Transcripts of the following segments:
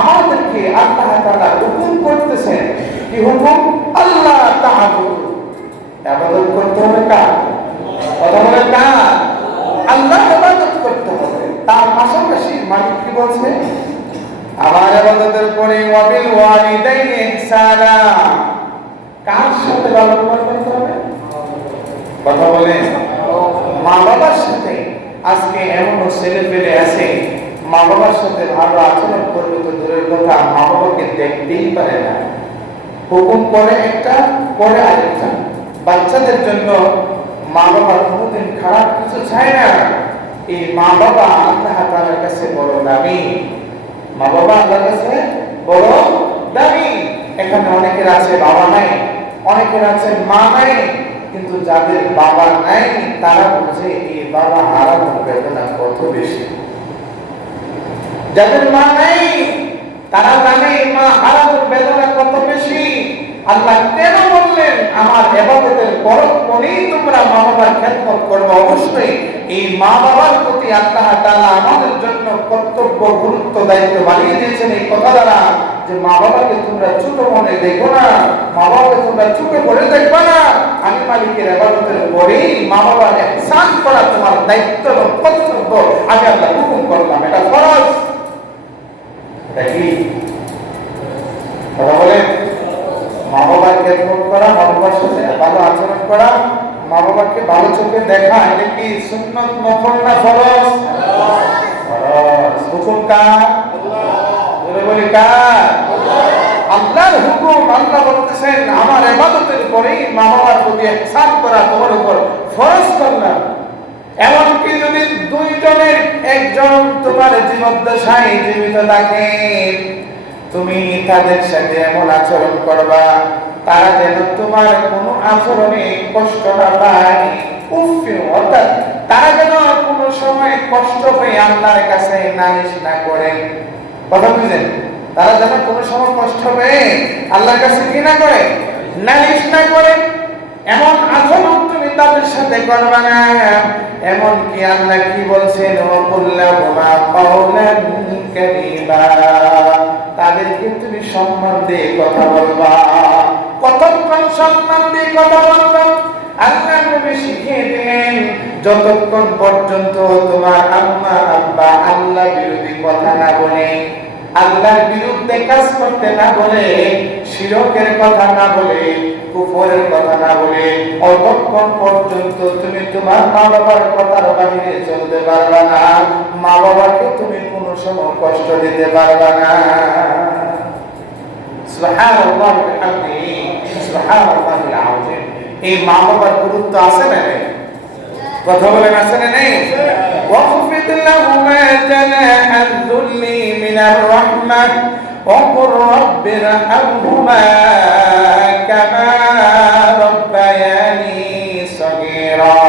আমাদেরকে আল্লাহ তাআলা হুকুম করতেছেন কি হুকুম? আল্লাহ ইবাদত করতে হবে কার? কথা বলে কার? আল্লাহ করতে হবে। তার পাশাপাশি মালিক কি বলছে? আমার পরে ওয়াবিল ওয়ালিদাইনি ইহসানা। কার সাথে ভালো করতে হবে কথা বলেন। মা বাবার সাথে। আজকে এমন ছেলে পেলে আছে, মা বাবার সাথে ভালো আচরণ করবে তো দূরের কথা মা বাবাকে দেখতেই পারে না। হুকুম করে একটা করে আরেকটা। বাচ্চাদের জন্য মা বাবা কোনোদিন খারাপ কিছু চায় না। এই মা বাবা আল্লাহ তাআলার কাছে বড় দামি। মা বাবা আল্লাহর কাছে বড় দামি। এখানে অনেকের আছে বাবা নাই, অনেকের আছে মা নাই, কিন্তু যাদের বাবা নাই, তারা বুঝে এই বাবা হারানোর বেদনা কত বেশি। যাদের মা নাই তারা জানে মা হারানোর বেদনা কত বেশি? আল্লাহ কেন বললেন, আমার এবাদতের পরক্ষণেই তোমরা মা বাবার খেদমত করবে? অবশ্যই এই মা বাবার প্রতি আল্লাহ তাআলা আমাদের জন্য কর্তব্য, গুরুত্ব, দায়িত্ব বানিয়ে দিয়েছেন এই কথা দ্বারা যে মা বাবাকে তোমরা ছোট মনে দেখো না, মা বাবাকে তোমরা ছোট করে দেখবা না। আমি মালিকের এবাদতের পরেই মা বাবার ihsan করা তোমার দায়িত্ব এবং কর্তব্য আমি আল্লাহ হুকুম করলাম। এটা ফরজ। এটা কি? সাথে ভালো আচরণ করা মা বাবাকে ভালো চোখে দেখা কি সুন্নত নফল না ফরজ? হুকুম কার? বলি কার? আল্লাহর হুকুম আল্লাহ বলতেছেন, আমার ইবাদতের পরেই মা বাবার প্রতি ইহসান করা তোমার উপর ফরজ করলাম এমনকি যদি দুইজনের একজন তোমার জীবদ্দশায় জীবিত থাকে, তুমি তাদের সাথে এমন আচরণ করবা তারা যেন তোমার কোনো আচরণে কষ্ট না পায়। অর্থাৎ তারা যেন কোনো সময় কষ্ট আল্লাহর কাছে নালিশ না কথা বুঝলেন? তারা যেন কোনো সময় কষ্ট আল্লাহর কাছে কি না করে? নালিশ না করে। এমন আচরণ তুমি তাদের সাথে করবা না। এমন কি আল্লাহ কি বলছেন? ও কুল্লাহুমা কাওলান কারীমা তাদেরকে তুমি সম্মান দিয়ে কথা বলবা। কতক্ষণ সম্মান দিয়ে কথা আল্লাহ নবী শিখিয়ে দিলেন। যতক্ষণ পর্যন্ত তোমার আম্মা, আব্বা আল্লাহ বিরোধী কথা না বলে, আল্লাহর বিরুদ্ধে কাজ করতে না বলে, শিরকের কথা না বলে, কুফরের কথা না বলে, অতক্ষণ পর্যন্ত তুমি তোমার মা বাবার কথার বাহিরে চলতে পারবা না। মা বাবাকে তুমি কোনো সময় কষ্ট দিতে পারবা না। সুবহানাল্লাহ এই মা বাবার গুরুত্ব আছে না নেই কথা বলেন আছে না নেই واخفض لهما جناح الذل من الرحمة وقل رب ارحمهما كما ربياني صغيرا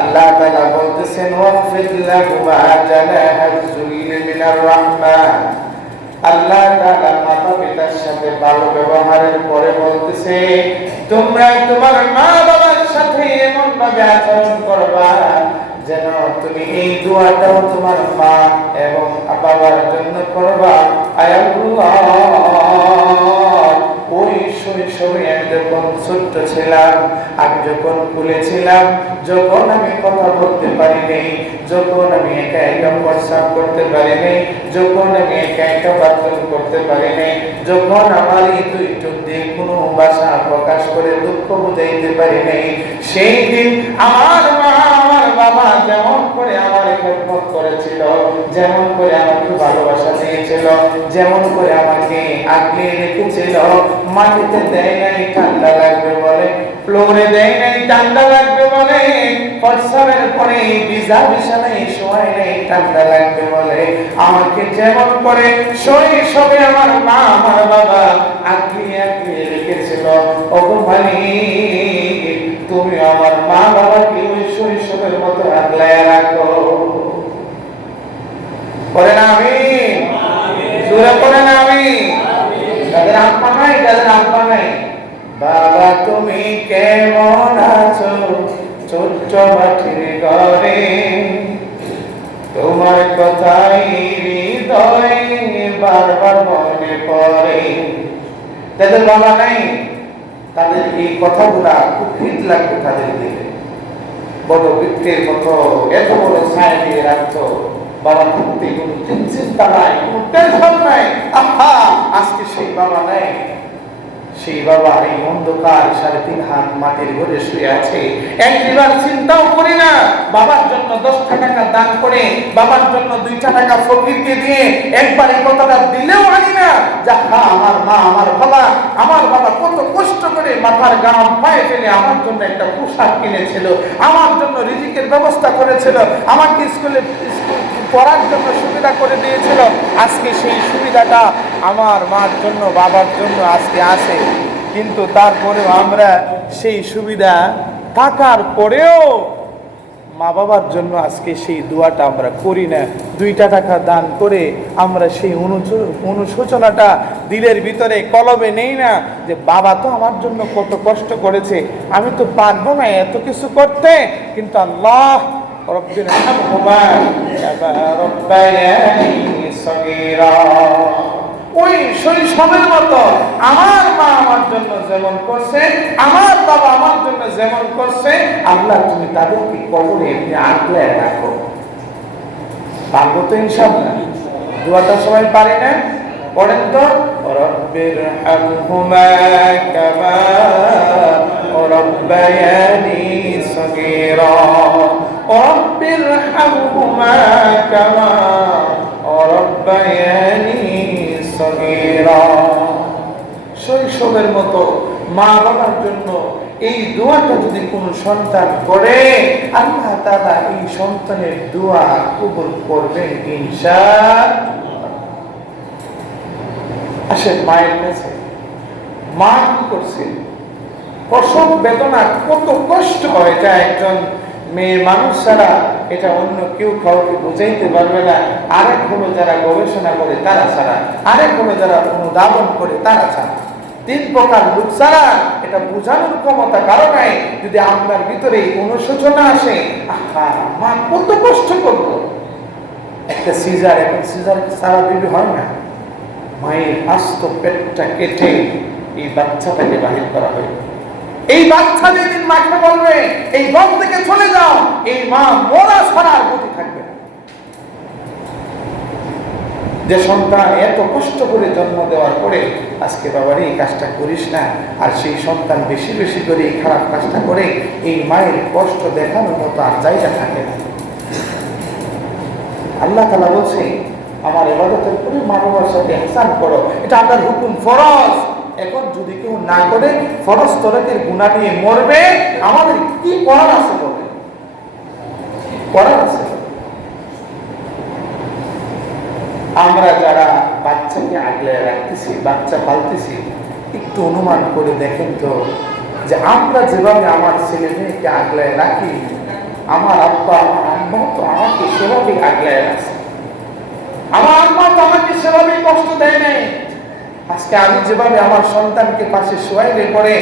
আল্লাহ তাআলা বলতেছেন ওয়াকফিদ লাহুমা জানাহাজ যুল্লি মিনার রাহমা আল্লাহ তাআলা মাতা পিতার সাথে ভালো ব্যবহারের পরে বলতেছে তোমরা তোমার মা বাবার সাথে এমন ভাবে আচরণ করবা যেন তুমি এই দোয়াটাও তোমার মা এবং বাবার জন্য করবা। আয়ু ওই শৈশবে আমি যখন ছোট্ট ছিলাম, আমি যখন কুলে ছিলাম, যখন আমি কথা বলতে পারিনি, যখন আমি একা একা প্রস্রাব করতে পারিনি, যখন আমি একা একা বাথরুম করতে পারিনি, যখন আমার এই দুই দিয়ে কোনো ভাষা প্রকাশ করে দুঃখ বুঝাইতে পারিনি, সেই দিন আমার মা বাবা যেমন করে আমার খেদমত করেছিল, যেমন করে আমাকে ভালোবাসা দিয়েছিল, যেমন করে আমাকে আগলিয়ে রেখেছিল। মাটিতে দেয় নাই ঠান্ডা লাগবে বলে, ফ্লোরে দেয় নাই ঠান্ডা লাগবে বলে পরে ভিজা ঠান্ডা লাগবে বলে। আমাকে যেমন করে শৈশবে আমার মা, আমার বাবা আগলিয়ে রেখেছিল। ওগো মালিক তুমি আমার মা বাবাকে ওই শৈশবের মতো আগলায় রাখো বলেন আমি জোরে বলেন আমি যাদের আত্মা নাই, যাদের আত্মা নাই। বাবা, তুমি কেমন আছো? ছোট্ট মাটির ঘরে। তোমার কথাই হৃদয় বারবার মনে পড়ে। যাদের বাবা নাই, তাদের এই কথাগুলা খুব হিট লাগবে তাদের দিকে বড় বৃত্তের মতো এত বড় ছায়া দিয়ে রাখতো। বাবা থাকতে কোনো চিন্তা নাই, কোনো টেনশন নাই। আহা, আজকে সেই বাবা নাই। সেই বাবা এই অন্ধকার সাড়ে তিন হাত মাটির ঘরে শুয়ে আছে। একবার চিন্তাও করি না, বাবার জন্য দশটা টাকা দান করে, বাবার জন্য দুইটা টাকা ফকিরকে দিয়ে একবার এই দিলেও আনি না। যা আমার মা, আমার বাবা আমার বাবা কত কষ্ট করে মাথার গাম পায়ে ফেলে আমার জন্য একটা পোশাক কিনেছিল, আমার জন্য রিজিকের ব্যবস্থা করেছিল, আমাকে স্কুলে স্কুল পড়ার জন্য সুবিধা করে দিয়েছিল। আজকে সেই সুবিধাটা আমার মার জন্য, বাবার জন্য আজকে আছে। কিন্তু তারপরেও আমরা সেই সুবিধা থাকার পরেও মা বাবার জন্য আজকে সেই দোয়াটা আমরা করি না। দুইটা টাকা দান করে আমরা সেই অনুশোচনাটা দিলের ভিতরে কলবে নেই না যে, বাবা তো আমার জন্য কত কষ্ট করেছে, আমি তো পারব না এত কিছু করতে। কিন্তু আল্লাহ রব্বির হামহুমা কামা রব্বায়ানি সগীরা। ওই শৈশবের মতো আমার মা আমার জন্য যেমন করছে, আমার বাবা আমার জন্য যেমন করছে, আল্লাহ তুমি তাদেরকে কবরে এমনি আগলে রাখো। পারব তো ইনশাল্লাহ দোয়াটা সবাই পারে না? পড়েন তো। রব্বির হামহুমা কামা রব্বায়ানি সগীরা। রব্বির হামহুমা কামা রব্বায়ানি সগীরা। শৈশবের মতো মা বাবার জন্য এই দোয়াটা যদি কোনো সন্তান করে, আল্লাহ তাআলা এই সন্তানের দোয়া কবুল করবেন ইনশা আসেন মায়ের কাছে। মা কি করছে? প্রসব বেদনা কত কষ্ট হয় এটা একজন মেয়ে মানুষ ছাড়া এটা অন্য কেউ কাউকে বুঝাইতে পারবে না। আরেক হলো যারা গবেষণা করে, তারা ছাড়া। আরেক হলো যারা অনুধাবন করে, তারা ছাড়া। তিন প্রকার লোক ছাড়া এটা বোঝানোর ক্ষমতা কারণে যদি আপনার ভিতরে অনুশোচনা আসে মা কত কষ্ট করব। একটা সিজার, এখন সিজার সারা বেবি হয় না? মায়ের আস্ত পেটটা কেটে এই বাচ্চাটাকে বাহির করা হইল এই বাচ্চা যেদিন মাকে বলবে, এই ঘর থেকে চলে যাও, এই মা মরা আর গতি থাকবে যে সন্তান এত কষ্ট করে জন্ম দেওয়ার পরে, আজকে বাবার এই কাজটা করিস না। আর সেই সন্তান বেশি বেশি করে এই খারাপ কাজটা করে, এই মায়ের কষ্ট দেখানোর মতো আর জায়গা থাকে না। আল্লাহ তালা বলছে, আমার এবাদতের করে মা সাথে করো। এটা আপনার হুকুম ফরজ। এখন যদি কেউ না করে ফরজ তরকের গুণা নিয়ে মরবে, আমাদের কি করার আছে বলে? করার আছে। আমরা যারা বাচ্চাকে আগলে রাখতেছি, বাচ্চা পালতেছি, একটু অনুমান করে দেখেন তো যে আমরা যেভাবে আমার ছেলে মেয়েকে আগলে রাখি, আমার আব্বা, আমার আম্মা তো আমাকে সেভাবেই আগলে রাখছে। আমার আম্মা তো আমাকে সেভাবেই কষ্ট দেয় নাই। আজকে আমি যেভাবে আমার সন্তানকে পাশে শোয়াইলে পরে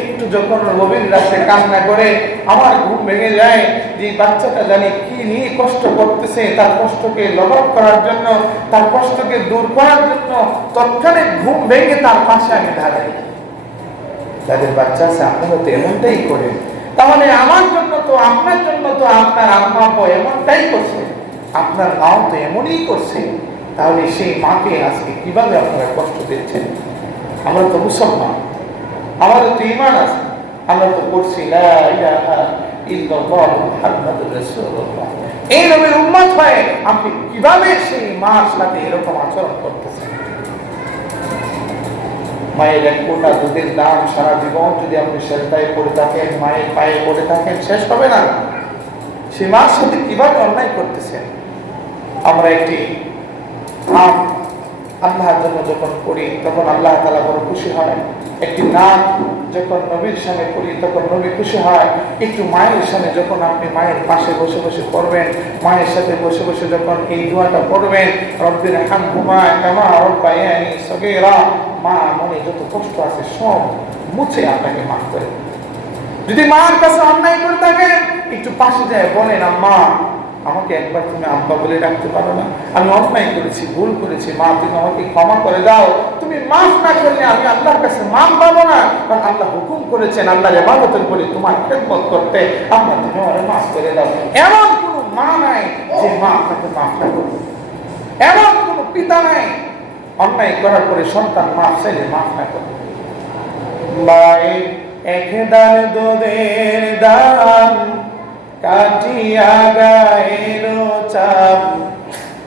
একটু যখন রবির রাত্রে কান্না করে, আমার ঘুম ভেঙে যায়, যে বাচ্চাটা জানি কি নিয়ে কষ্ট করতেছে, তার কষ্টকে লবণ করার জন্য, তার কষ্টকে দূর করার জন্য তৎক্ষণাৎ ঘুম ভেঙে তার পাশে আমি দাঁড়াই। যাদের বাচ্চা আছে, আপনারা তো এমনটাই করেন। তাহলে আমার জন্য তো, আপনার জন্য তো আপনার আম্মা এমনটাই করছে। আপনার মাও তো এমনই করছে। তাহলে সেই মাকে আজকে কীভাবে আপনারা কষ্ট দিচ্ছেন? আমরা তো মুসলমান। আমাদের তো ইমান আছে। আমরা তো করছি এই নবীর উম্মত হয়ে আপনি কীভাবে সেই মার সাথে এরকম আচরণ করতেছেন? মায়ের এক কোটা দুধের দাম সারা জীবন যদি আপনি সেলটায় পড়ে থাকেন, মায়ের পায়ে পড়ে থাকেন, শেষ হবে না। সে মার সাথে কীভাবে অন্যায় করতেছেন? আমরা একটি আম আল্লাহর জন্য যখন করি তখন আল্লাহ তালা বড় খুশি হয়। একটি নাম যখন নবীর সামনে করি তখন নবী খুশি হয়। একটু মায়ের সামনে যখন আপনি মায়ের পাশে বসে বসে পড়বেন, মায়ের সাথে বসে বসে যখন এই দোয়াটা পড়বেন, রব্বির হাম হুমা কামা রব্বায়ানি সগীরা, মা মনে যত কষ্ট আছে সব মুছে আপনাকে মাফ করে যদি মার কাছে অন্যায় করে থাকেন, একটু পাশে যায় বলেন মা আমাকে একবার তুমি আব্বা বলে রাখতে পারো না। আমি অন্যায় করেছি, ভুল করেছি। মা, তুমি আমাকে ক্ষমা করে দাও। তুমি মাফ না করলে আমি আল্লাহর কাছে মাফ পাবো না। কারণ আল্লাহ হুকুম করেছেন, আল্লাহর এবাদতের করে তোমার খেদমত করতে। আল্লাহ তুমি আমার মাফ করে দাও। এমন কোনো মা নাই যে মা আপনাকে মাফ না করবে। এমন কোনো পিতা নাই। অন্যায় করার পরে সন্তান মাফ চাইলে মাফ না করবে। মায়ের একদার দোদের দাম কাটিয়া গায়ের চাপ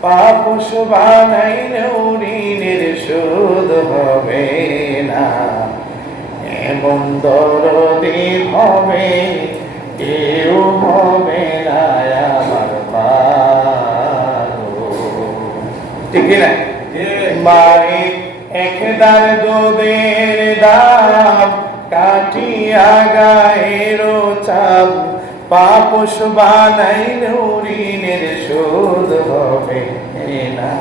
পাপুষ বানাইলে ঋণের শোধ হবে না। এমন দরদি হবে কেউ হবে না আমার। ঠিক না? মায়ের একদার দোদের দাম কাটিয়া গায়ের চাপ পাপস বানাইল ঋণের শোধ হবে না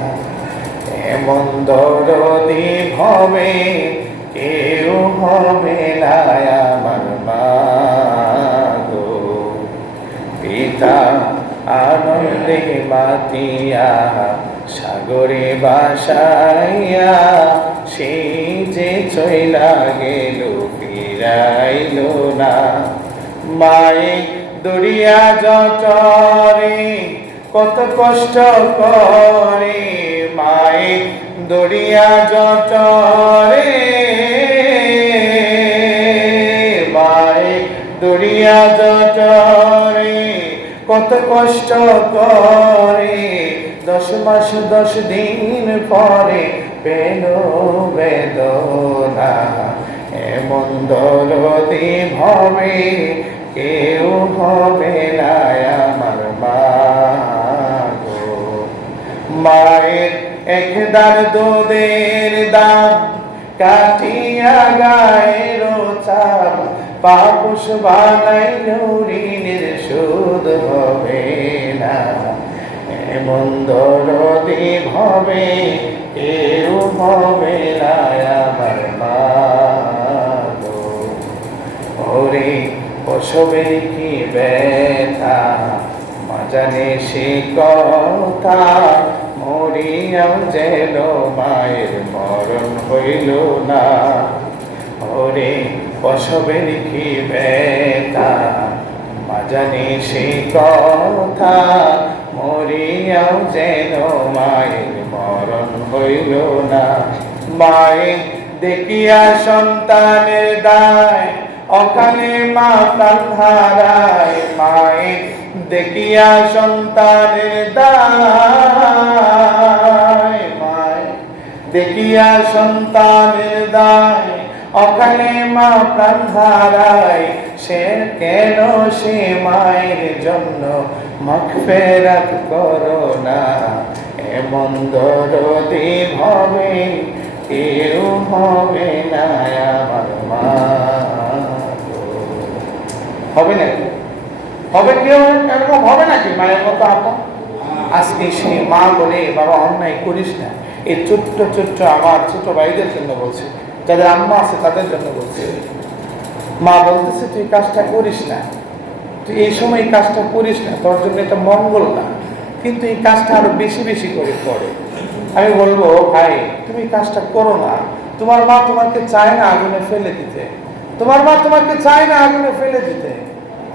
এমন দরদি হবে কেউ হবে না আমার মা পিতা আনন্দে মাতিয়া, সাগরে বাসাইয়া, সেই যে চইলা গেল ফিরাইল না। মায়ে দরিয়া যতরে, কত কষ্ট করে মায়ে। দরিয়া যতরে, মায়ে। দরিয়া যতরে, কত কষ্ট করে। দশ মাস, দশ দিন পরে পেল বেদনা। এমন দরদি ভবে কেউ হবে না আমার মা। মায়ের একদার দোদের দাম কাটিয়া গায়ের চাপ পাপুষ বানাইল ঋণের শোধ হবে না এমন দরদি ভবে কেউ হবে না আমার মা। ওরে প্রসবে কি ব্যথা, মাজানে সে কথা, মরিয়াও যেন মায়ের মরণ হইল না। ওরে প্রসবের কি ব্যথা, মাজানে সে কথা, মরিয়াও যেন মায়ের মরণ হইল না। মায়ের দেখিয়া সন্তানের দায় অকালে মা ধারায় মায়ে দেখিয়া সন্তানের দায় মায়ে দেখিয়া সন্তানের দায় অকালে মা প্রাণ হারায় সে কেন সে মায়ের জন্য মুখ ফেরাত করো না এমন দরদি হবে কেউ হবে না আমার মা। হবে নাকি হবে কেউ? এরকম হবে নাকি মায়ের মতো আপন আজকে সে মা বলে বাবা অন্যায় করিস না। এই ছোট্ট ছোট্ট আমার ছোট ভাইদের জন্য বলছে যাদের আম্মা আছে তাদের জন্য বলছে। মা বলতেছে তুই কাজটা করিস না। তুই এই সময় এই কাজটা করিস না। তোর জন্য এটা মঙ্গল না। কিন্তু এই কাজটা আরও বেশি বেশি করে করে। আমি বলব ভাই তুমি কাজটা করো না। তোমার মা তোমাকে চায় না আগুনে ফেলে দিতে। তোমার মা তোমাকে চায় না আগুনে ফেলে দিতে।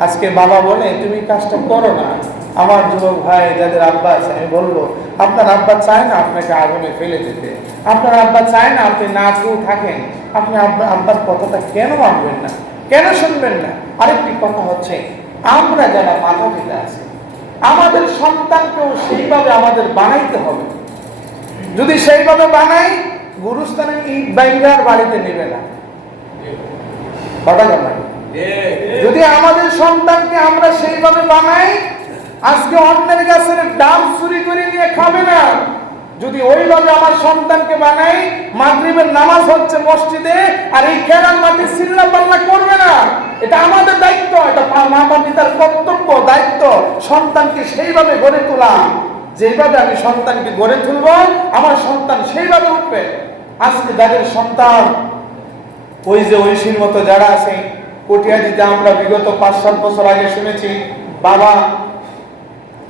আজকে বাবা বলে, তুমি কাজটা করো না। আমার যুবক ভাই, যাদের আব্বা আছে, আমি বলব, আপনার আব্বা চায় না আপনাকে আগুনে ফেলে দিতে। আপনার আব্বা চায় না আপনি না কেউ থাকেন। আপনি আব্বা, আব্বার কথাটা কেন মানবেন না? কেন শুনবেন না? আরেকটি কথা হচ্ছে, আমরা যারা মাথা পিতা আছি, আমাদের সন্তানকেও সেইভাবে আমাদের বানাইতে হবে। যদি সেইভাবে বানাই, গুরুস্থানে ইট বাইঙ্গার বাড়িতে নেবে না। যদি আমাদের সন্তানকে আমরা সেইভাবে বানাই, আজকে অন্যের গাছের ডাল চুরি করে নিয়ে খাবে না। যদি ওইভাবে আমার সন্তানকে বানাই, মাগরিবের নামাজ হচ্ছে মসজিদে, আর এই খেলার মাঠে সিল্লা পাল্লা করবে না। এটা আমাদের দায়িত্ব, এটা মা বাবা পিতার কর্তব্য, দায়িত্ব। সন্তানকে সেইভাবে গড়ে তোলা। যেভাবে আমি সন্তানকে গড়ে তুলব, আমার সন্তান সেইভাবে উঠবে। আজকে যাদের সন্তান ওই যে ঐশীর মতো যারা আছে কটিয়াদিতে আমরা বিগত পাঁচ সাত বছর আগে শুনেছি বাবা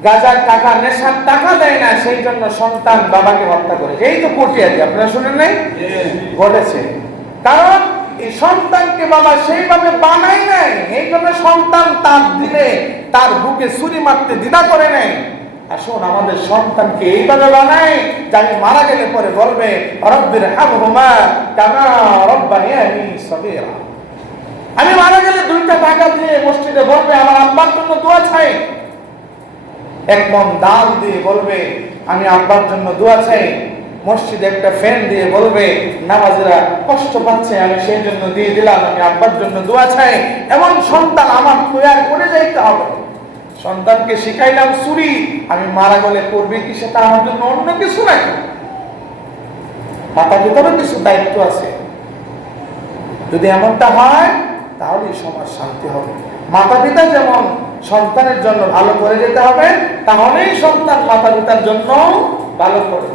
গাজার টাকা নেশার টাকা দেয় না সেই জন্য সন্তান বাবাকে হত্যা করে এই তো কটিয়াদি আপনারা শুনেন নাই? ঘটেছে কারণ এই সন্তানকে বাবা সেইভাবে বানায় নাই এই জন্য সন্তান তার দিলে তার বুকে ছুরি মারতে দ্বিধা করে নাই আসুন আমাদের সন্তানকে এইভাবে বানায় যে আমি মারা গেলে পরে বলবে, রব্বির হামহুমা কামা রব্বায়ানি সগীরা। আমি মারা গেলে দুইটা টাকা দিয়ে মসজিদে বলবে, আমার আব্বার জন্য দোয়া চাই। এক মন দান দিয়ে বলবে, আমি আব্বার জন্য দোয়া চাই। মসজিদে একটা ফ্যান দিয়ে বলবে, নামাজেরা কষ্ট পাচ্ছে, আমি সেই জন্য দিয়ে দিলাম, আমি আব্বার জন্য দোয়া চাই। এমন সন্তান আমার তৈয়ার করে যাইতে হবে। সন্তানকে শিখাইলাম চুরি, আমি মারা গেলে করবে কি সেটা আমার জন্য অন্য কিছু নাকি? মাতা পিতারও কিছু দায়িত্ব আছে। যদি এমনটা হয় তাহলে সমাজ শান্তি হবে। মাতা পিতা যেমন সন্তানের জন্য ভালো করে যেতে হবে, তাহলেই সন্তান মাতা পিতার জন্য ভালো করে।